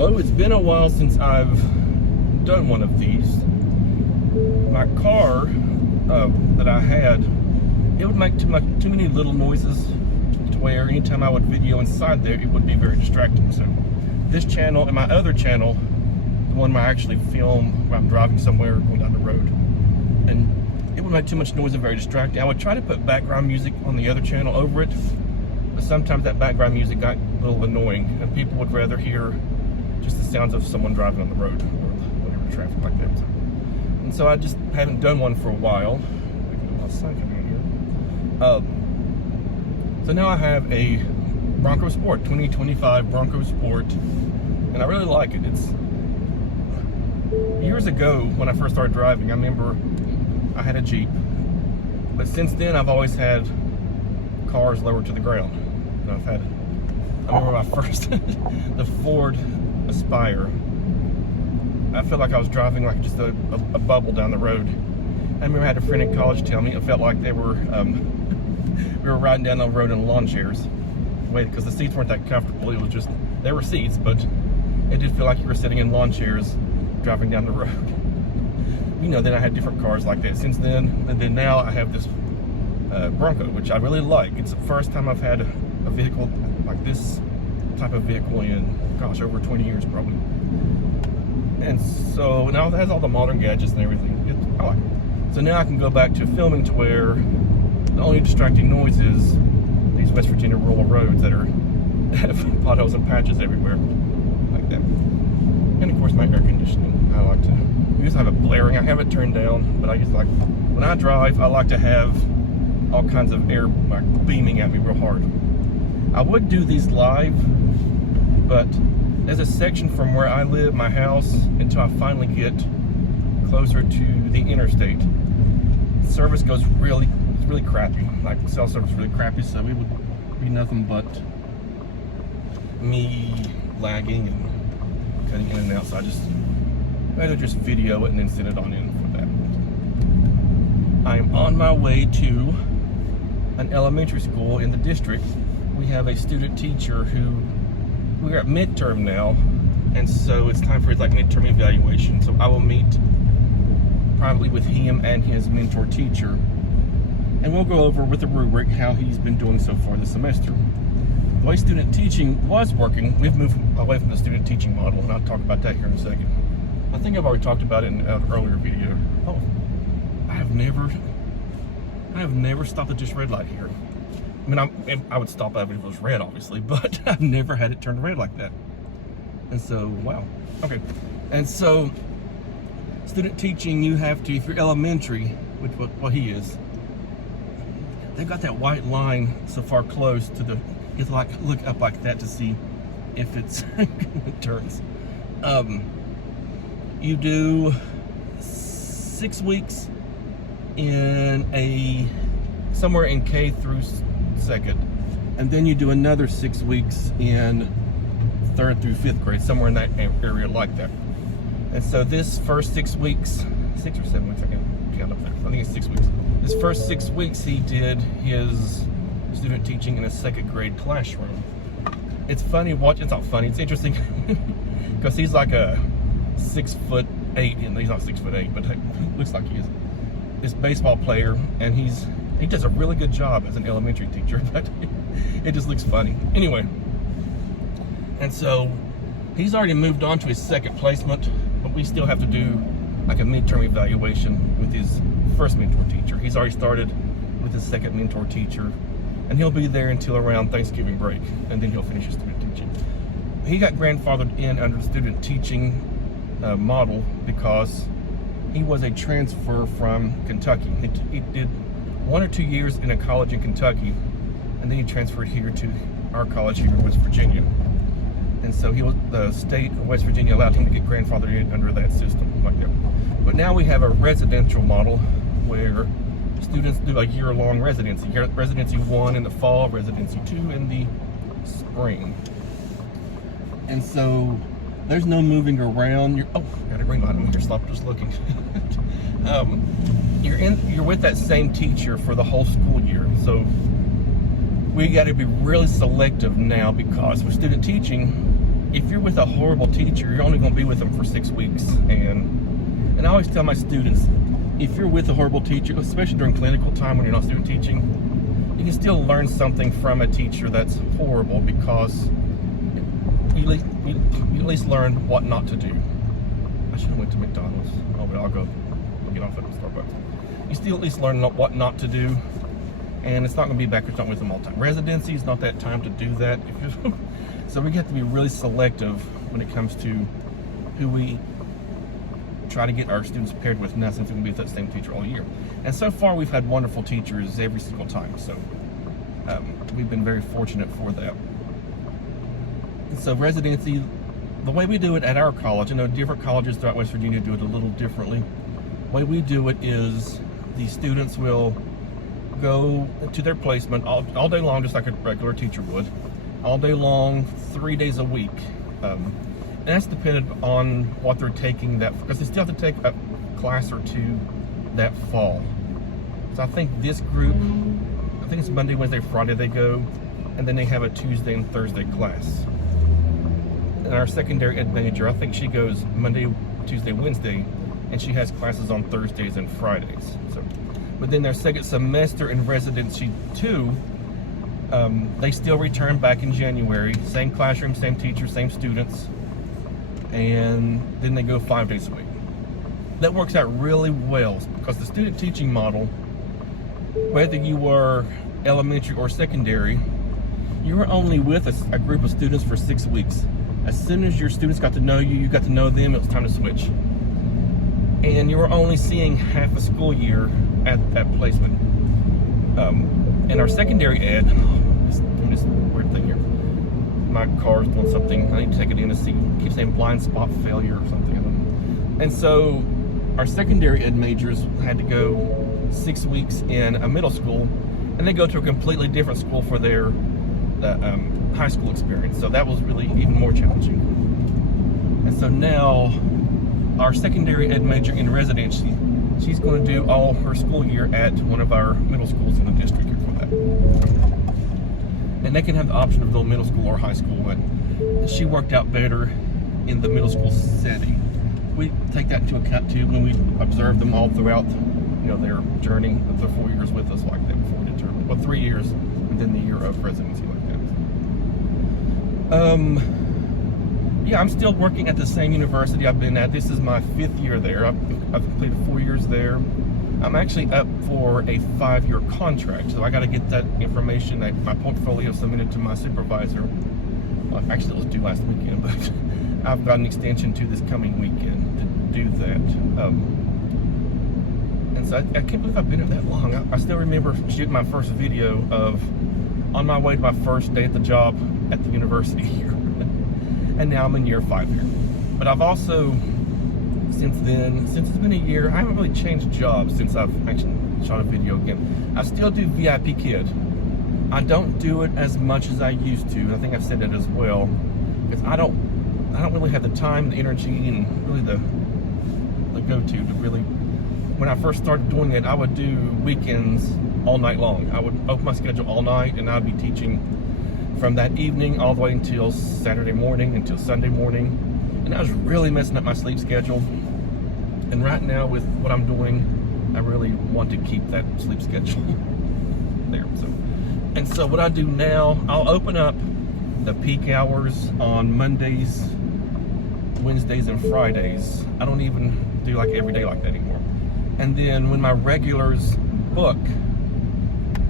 Hello, it's been a while since I've done one of these. My car that I had, it would make too many little noises to where anytime I would video inside there, it would be very distracting. So this channel and my other channel, the one where I actually film when I'm driving somewhere, going down the road, and it would make too much noise and very distracting. I would try to put background music on the other channel over it, but sometimes that background music got a little annoying, and people would rather hear just the sounds of someone driving on the road or whatever, traffic like that. And so I just haven't done one for a while. Look at the sun coming in here. So now I have a Bronco Sport, 2025 Bronco Sport, and I really like it. It's years ago when I first started driving, I remember I had a Jeep, but since then I've always had cars lower to the ground. And I remember my first, the Ford Aspire. I felt like I was driving like just a bubble down the road. I remember I had a friend in college tell me it felt like they were, we were riding down the road in lawn chairs. Because the seats weren't that comfortable. It was just, they were seats, but it did feel like you were sitting in lawn chairs driving down the road. You know, then I had different cars like that since then, and then now I have this Bronco, which I really like. It's the first time I've had a vehicle like this type of vehicle in, gosh, over 20 years probably. And so now it has all the modern gadgets and everything. I like it. So now I can go back to filming to where the only distracting noise is these West Virginia rural roads that are have potholes and patches everywhere, like that. And of course my air conditioning. I like to use. I have it blaring. I have it turned down, but I just like, when I drive, I like to have all kinds of air like beaming at me real hard. I would do these live, but there's a section from where I live, my house, until I finally get closer to the interstate. Service goes really crappy. Like cell service really crappy, so it would be nothing but me lagging and cutting in and out. So I rather just video it and then send it on in for that. I am on my way to an elementary school in the district. We have a student teacher who, we're at midterm now, and so it's time for his like midterm evaluation. So I will meet probably with him and his mentor teacher, and we'll go over with the rubric how he's been doing so far this semester. The way student teaching was working, we've moved away from the student teaching model, and I'll talk about that here in a second. I think I've already talked about it in an earlier video. Oh, I have never stopped at this red light here. I mean, I would stop at it if it was red, obviously, but I've never had it turn red like that. And so, wow. Okay. And so, student teaching, you have to, if you're elementary, which what he is, they've got that white line so far close to the, you have to like look up like that to see if it's it turns. You do 6 weeks in somewhere in K through second, and then you do another 6 weeks in 3rd through 5th grade, somewhere in that area like that. And so this first 6 weeks, 6 or 7 weeks, I can't count up there. I think it's 6 weeks. This first 6 weeks he did his student teaching in a 2nd grade classroom. It's funny watching, it's not funny, it's interesting because he's like a 6'8", and he's not 6'8", but looks like he is. This baseball player, and he does a really good job as an elementary teacher, but it just looks funny. Anyway, and so he's already moved on to his 2nd placement, but we still have to do like a midterm evaluation with his first mentor teacher. He's already started with his 2nd mentor teacher, and he'll be there until around Thanksgiving break, and then he'll finish his student teaching. He got grandfathered in under the student teaching model because he was a transfer from Kentucky. He did 1 or 2 years in a college in Kentucky, and then he transferred here to our college here in West Virginia. And so the state of West Virginia allowed him to get grandfathered in under that system, like that. But now we have a residential model where students do a year-long residency. Residency 1 in the fall, residency 2 in the spring. And so there's no moving around. Oh, got a green light on here. Stop just looking. You're with that same teacher for the whole school year. So we got to be really selective now, because with student teaching, if you're with a horrible teacher, you're only going to be with them for 6 weeks. And I always tell my students, if you're with a horrible teacher, especially during clinical time when you're not student teaching, you can still learn something from a teacher that's horrible, because you at least learn what not to do. I should have went to McDonald's. Oh, but I'll get off at Starbucks. You still at least learn what not to do, and it's not going to be backwards not with them all the time. Residency is not that time to do that. So we have to be really selective when it comes to who we try to get our students paired with, now, since we can be with that same teacher all year. And so far we've had wonderful teachers every single time, so we've been very fortunate for that. And so residency, the way we do it at our college, I know different colleges throughout West Virginia do it a little differently. The way we do it is the students will go to their placement all day long, just like a regular teacher would, all day long, 3 days a week. And that's dependent on what they're taking, because they still have to take a class or two that fall. So I think this group, I think it's Monday, Wednesday, Friday they go, and then they have a Tuesday and Thursday class. And our secondary ed major, I think she goes Monday, Tuesday, Wednesday, and she has classes on Thursdays and Fridays. So, but then their second semester in residency 2, they still return back in January, same classroom, same teacher, same students, and then they go 5 days a week. That works out really well, because the student teaching model, whether you were elementary or secondary, you were only with a group of students for 6 weeks. As soon as your students got to know you, you got to know them, it was time to switch. And you were only seeing half a school year at that placement. In our secondary ed, doing this weird thing here. My car's doing something. I need to take it in to see. It keeps saying blind spot failure or something. And so our secondary ed majors had to go 6 weeks in a middle school, and they go to a completely different school for their high school experience. So that was really even more challenging. And so now our secondary ed major in residency, she's going to do all her school year at one of our middle schools in the district here for that. And they can have the option of going middle school or high school, but she worked out better in the middle school setting. We take that into account too when we observe them all throughout, their journey of their 4 years with us like that before we determine. Well, 3 years and then the year of residency like that. Yeah, I'm still working at the same university I've been at. This is my 5th year there. I've completed 4 years there. I'm actually up for a 5-year contract, so I got to get that information, my portfolio submitted to my supervisor. Well, actually, it was due last weekend, but I've got an extension to this coming weekend to do that. And so I can't believe I've been here that long. I still remember shooting my first video of on my way to my first day at the job at the university here. And now I'm in year 5 here. But I've also, since it's been a year, I haven't really changed jobs since I've actually shot a video again. I still do VIP Kid. I don't do it as much as I used to. I think I've said that as well, because I don't really have the time, the energy, and really the go-to to really. When I first started doing it, I would do weekends all night long. I would open my schedule all night, and I'd be teaching from that evening all the way until Saturday morning, until Sunday morning. And I was really messing up my sleep schedule. And right now with what I'm doing, I really want to keep that sleep schedule there. So what I do now, I'll open up the peak hours on Mondays, Wednesdays, and Fridays. I don't even do like every day like that anymore. And then when my regulars book,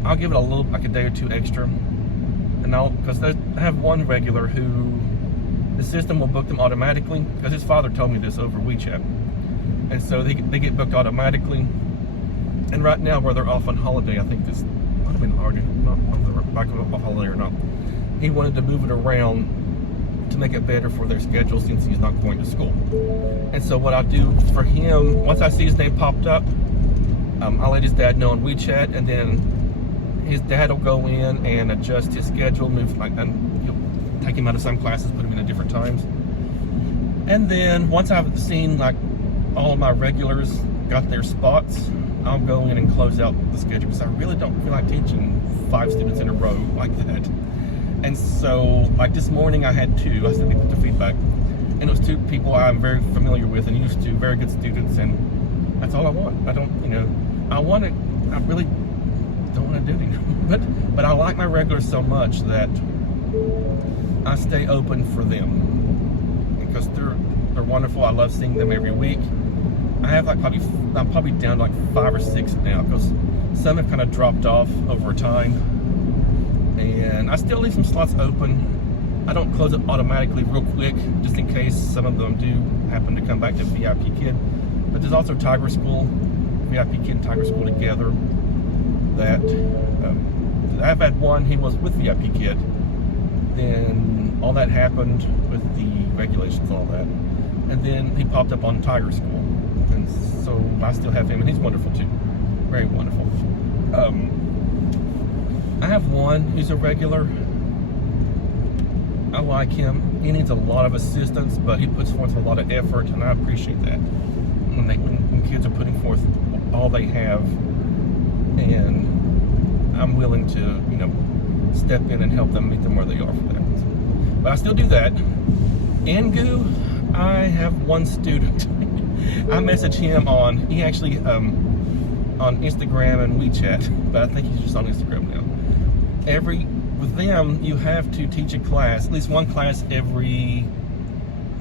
I'll give it like a day or two extra. And because I have one regular who the system will book them automatically, because his father told me this over WeChat. And so they get booked automatically. And right now, where they're off on holiday, I think this might have been already, not whether they're back off holiday or not. He wanted to move it around to make it better for their schedule since he's not going to school. And so what I do for him, once I see his name popped up, I'll let his dad know on WeChat, and then his dad will go in and adjust his schedule, and he'll take him out of some classes, put him in at different times. And then once I've seen like all of my regulars got their spots, I'll go in and close out the schedule, because I really don't feel like teaching 5 students in a row like that. And so, like this morning, I had two. I sent the feedback, and it was two people I'm very familiar with and used to, very good students, and that's all I want. I don't, I really don't want to do it, but I like my regulars so much that I stay open for them because they're wonderful. I love seeing them every week. I have I'm probably down to like 5 or 6 now because some have kind of dropped off over time, and I still leave some slots open. I don't close it automatically real quick just in case some of them do happen to come back to VIP Kid. But there's also Tiger School, VIP Kid and Tiger School together. That I've had one. He was with VIP Kid. Then all that happened with the regulations and all that, and then he popped up on Tiger School, and so I still have him, and he's wonderful too, very wonderful. I have one who's a regular. I like him. He needs a lot of assistance, but he puts forth a lot of effort, and I appreciate that. When kids are putting forth all they have, and I'm willing to, step in and help them meet them where they are for that. But I still do that. Ngu, I have one student. I message him he actually on Instagram and WeChat, but I think he's just on Instagram now. With them, you have to teach a class, at least one class every,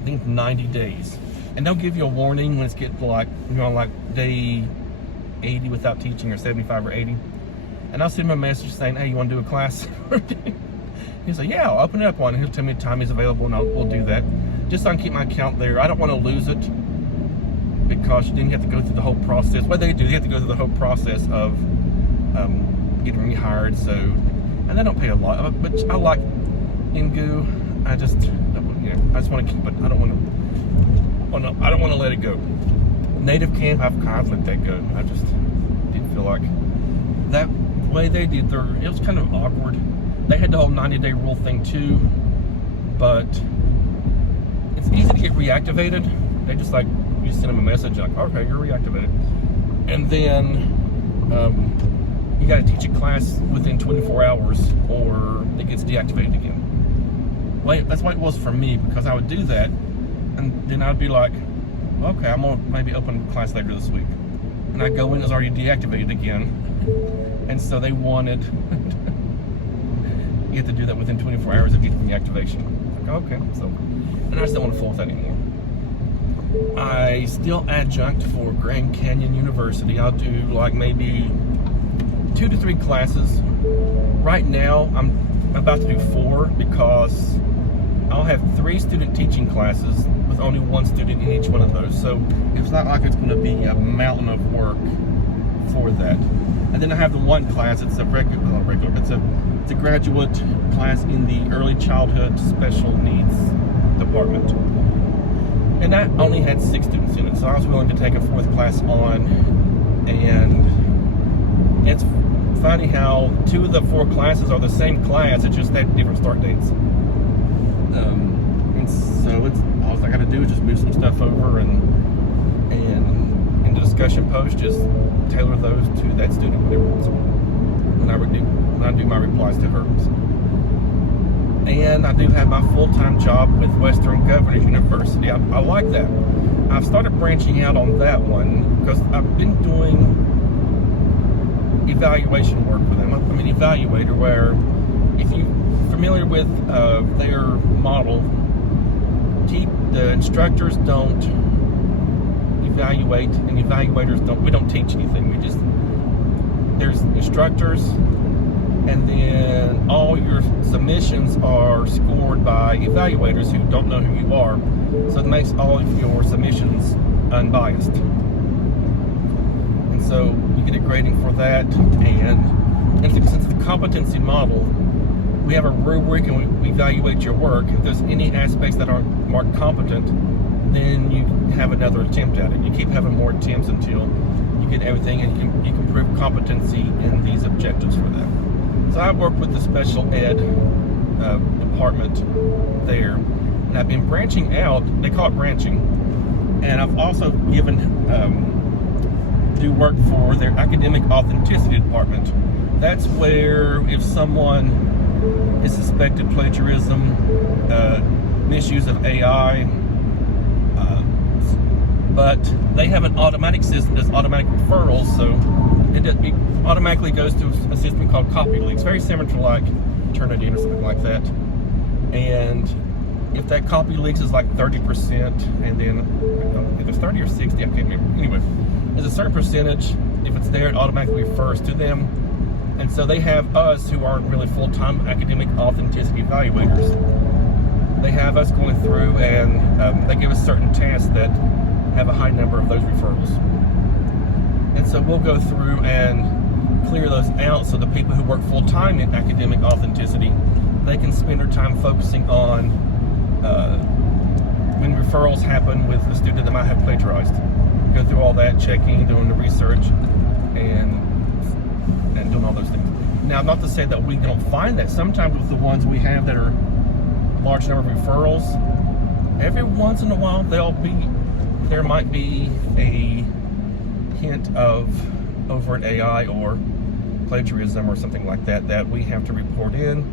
I think 90 days. And they'll give you a warning when it's getting like day 80 without teaching, or 75 or 80. And I'll send him a message saying, hey, you want to do a class? He's like, yeah, I'll open it up one. He'll tell me the time he's available, and we'll do that. Just so I can keep my account there. I don't want to lose it because you didn't have to go through the whole process. What they do, they have to go through the whole process of getting rehired. So, and they don't pay a lot. But I like Ngu. I just want to keep it. I don't want to let it go. Native Camp, I've let that go. I just didn't feel like that way they did it was kind of awkward. They had the whole 90-day rule thing too, but it's easy to get reactivated. They just you send them a message like, okay, you're reactivated, and then you got to teach a class within 24 hours or it gets deactivated again. Well, that's what it was for me, because I would do that, and then I'd be like, okay, I'm gonna maybe open a class later this week, and I go in, it's already deactivated again. And so they wanted you have to do that within 24 hours of getting the activation. Like, okay, so, and I just don't want to fool with that anymore. I still adjunct for Grand Canyon University. I'll do maybe 2 to 3 classes. Right now, I'm about to do 4 because I'll have 3 student teaching classes with only 1 student in each one of those. So it's not like it's going to be a mountain of work for that. And then I have the one class. It's a it's a graduate class in the early childhood special needs department, and that only had 6 students in it. So I was willing to take a 4th class on, and it's funny how 2 of the 4 classes are the same class. It just had different start dates. And so all I got to do is just move some stuff over, and in the discussion post, just tailor those to that student, whatever. So when I do my replies to her. And I do have my full-time job with Western Governors University. I like that. I've started branching out on that one because I've been doing evaluation work with them. I'm an evaluator, where if you're familiar with their model, the instructors don't evaluate, and evaluators we don't teach anything. There's instructors, and then all your submissions are scored by evaluators who don't know who you are. So it makes all of your submissions unbiased. And so you get a grading for that, and since it's the competency model, we have a rubric and we evaluate your work. If there's any aspects that aren't marked competent, then you have another attempt at it. You keep having more attempts until you get everything, and you can prove competency in these objectives for that. So I work with the special ed department there, and I've been branching out. They call it branching, and I've also do work for their academic authenticity department. That's where if someone is suspected plagiarism, misuse of AI, but they have an automatic system that's automatic referrals, so it automatically goes to a system called CopyLeaks, very similar to like Turnitin or something like that. And if that CopyLeaks is like 30%, and then if it's 30 or 60, I can't remember. Anyway, there's a certain percentage. If it's there, it automatically refers to them. And so they have us, who aren't really full-time academic authenticity evaluators. They have us going through, and they give us certain tasks that have a high number of those referrals. And so we'll go through and clear those out, so the people who work full-time in academic authenticity, they can spend their time focusing on when referrals happen with a student that might have plagiarized. Go through all that, checking, doing the research, and doing all those things. Now, not to say that we don't find that. Sometimes with the ones we have that are large number of referrals, every once in a while there might be a hint of overt AI or plagiarism or something like that we have to report in.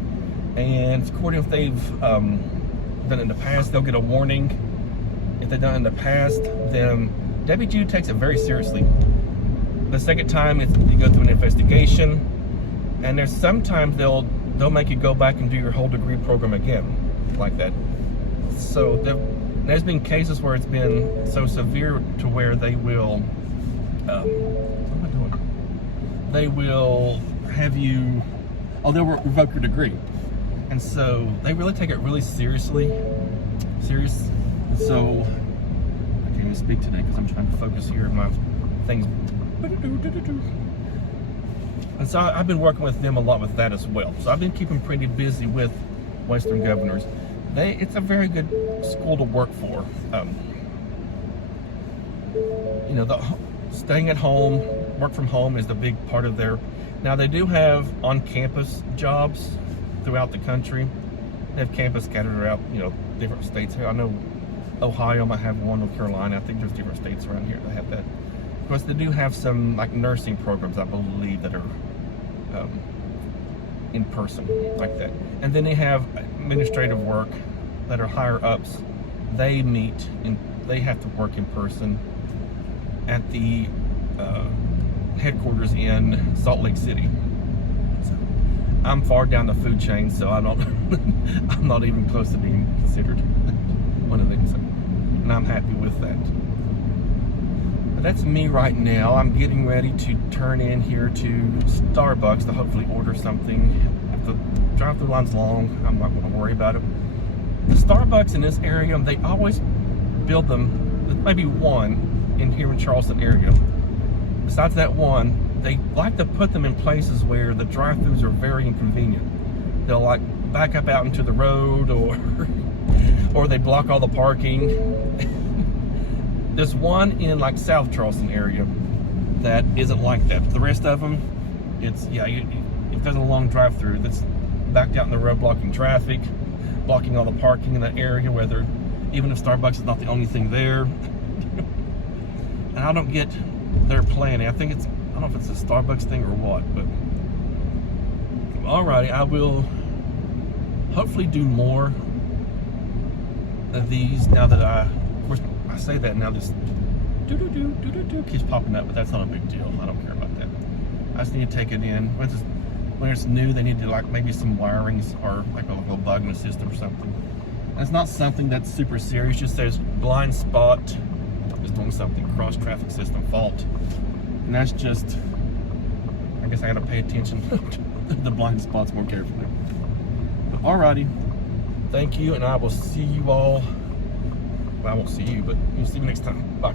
And according if they've done it in the past, they'll get a warning. If they've done it in the past, then WGU takes it very seriously. The second time, you go through an investigation, and there's sometimes they'll make you go back and do your whole degree program again, like that. So there's been cases where it's been so severe to where they will, what am I doing? They will have you, they'll revoke your degree. And so they really take it really serious. And so I can't even speak today because I'm trying to focus here on my things. And so I've been working with them a lot with that as well. So I've been keeping pretty busy with Western Governors. It's a very good school to work for. Staying at home, work from home is the big part of their. Now they do have on-campus jobs throughout the country. They have campus scattered throughout, different states here. I know Ohio might have one, North Carolina. I think there's different states around here that have that. Of course, they do have some like nursing programs, I believe, that are in person like that. And then they have administrative work that are higher ups. They they have to work in person at the headquarters in Salt Lake City. So I'm far down the food chain, so I'm not even close to being considered one of them. So, and I'm happy with that. But that's me right now. I'm getting ready to turn in here to Starbucks to hopefully order something. If the drive-thru line's long, I'm not going to worry about it. The Starbucks in this area, they always build them, maybe one in here in Charleston area. Besides that one, they like to put them in places where the drive-thrus are very inconvenient. They'll like back up out into the road, or they block all the parking. There's one in like South Charleston area that isn't like that. But the rest of them, if there's a long drive-through that's backed out in the road, blocking traffic, blocking all the parking in that area, even if Starbucks is not the only thing there. And I don't get their planning. I don't know if it's a Starbucks thing or what, but alrighty, I will hopefully do more of these now that I say that now this do keeps popping up, but that's not a big deal. I don't care about that. I just need to take it in. When it's new, they need to like maybe some wirings or like a little bug in the system or something. And it's not something that's super serious. Just says blind spot is doing something, cross traffic system fault, and that's just. I guess I got to pay attention to the blind spots more carefully. But alrighty, thank you, and I will see you all. Well, I won't see you, but you'll see me next time. Bye.